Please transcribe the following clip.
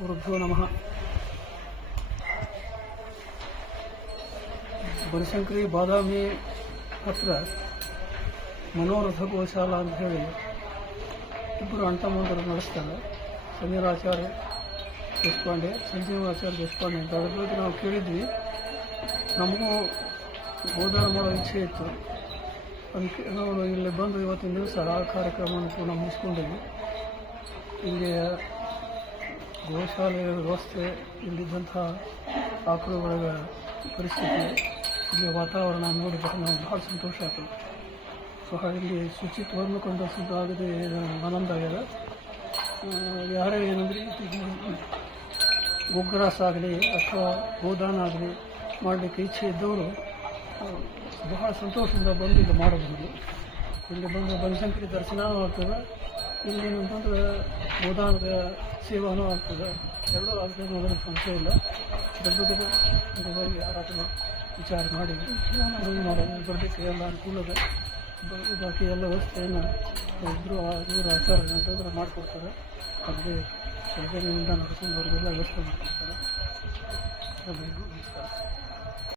ಗುರುಭ್ಯೋ ನಮಃ. ಬನಶಂಕರಿ ಬಾದಾಮಿ ಹತ್ರ ಮನೋರಥ ಗೋಶಾಲಾ ಅಂತ ಹೇಳಿ ಇಬ್ಬರು ಅಣ್ಣ ತಮ್ಮಂದರು ನಡೆಸ್ತಾರೆ. ಸಮೀರಾಚಾರ್ಯ ದೇಶಪಾಂಡೆ, ಸಂಜೀವಾಚಾರ್ಯ ದೇಶಪಾಂಡೆ ಅಂತ ಅದ್ರ ಬಗ್ಗೆ ನಾವು ಕೇಳಿದ್ವಿ. ನಮಗೂ ಗೋದಾನ ಮಾಡೋ ಇಚ್ಛೆ ಇತ್ತು. ಅದಕ್ಕೆ ನಾವು ಇಲ್ಲಿ ಬಂದು ಇವತ್ತಿನ ದಿವಸ ಆ ಕಾರ್ಯಕ್ರಮವನ್ನು ಪೂರ್ಣ ಮುಗಿಸ್ಕೊಂಡಿದ್ವಿ. ಇಲ್ಲಿ ಗೋಶಾಲೆಯ ವ್ಯವಸ್ಥೆ, ಇಲ್ಲಿದ್ದಂಥ ಆಕಳುಗಳ ಪರಿಸ್ಥಿತಿ, ಇಲ್ಲಿ ವಾತಾವರಣ ನೋಡಿ ನಮಗೆ ಭಾಳ ಸಂತೋಷ ಆಯಿತು. ಸೊ ಇಲ್ಲಿ ಶುಚಿತ್ವವನ್ನು ಕಂಡು ಆನಂದ ಆಗ್ಯದ. ಯಾರೇ ಏನಂದರೆ ಗೋಗ್ರಾಸ ಆಗಲಿ ಅಥವಾ ಗೋದಾನ ಆಗಲಿ ಮಾಡಲಿಕ್ಕೆ ಇಚ್ಛೆ ಇದ್ದವರು ಬಹಳ ಸಂತೋಷದಿಂದ ಬಂದು ಇಲ್ಲಿ ಮಾಡಬಹುದು. ಇಲ್ಲಿ ಬಂದು ಬನಶಂಕರಿ ದರ್ಶನವೂ ಆಗ್ತದೆ, ಇಲ್ಲಿ ಅಂತಂದ್ರೆ ಗೋದಾನದ ಸೇವಾನೂ ಆಗ್ತದೆ. ಎರಡೂ ಆಗ್ತದೆ ಅನ್ನೋದ್ರ ಸಂಶಯ ಇಲ್ಲ. ಅದ್ರ ಬಗ್ಗೆ ಯಾರಾದರೂ ವಿಚಾರ ಮಾಡಿ ಮಾಡೋದು ಬರಲಿಕ್ಕೆ ಎಲ್ಲ ಅನುಕೂಲದ ಬಾಕಿ ಎಲ್ಲ ವ್ಯವಸ್ಥೆಯನ್ನು ಇಬ್ಬರು ಆಚಾರ ಅಂತಂದ್ರೆ ಮಾಡಿಕೊಡ್ತಾರೆ. ಅದೇ ಸೌಜನ್ಯದಿಂದ ನಡೆಸ್ಕೊಂಡು ಅವ್ರಿಗೆಲ್ಲ ವ್ಯವಸ್ಥೆ ಮಾಡಿಕೊಡ್ತಾರೆ. ನಮಸ್ಕಾರ.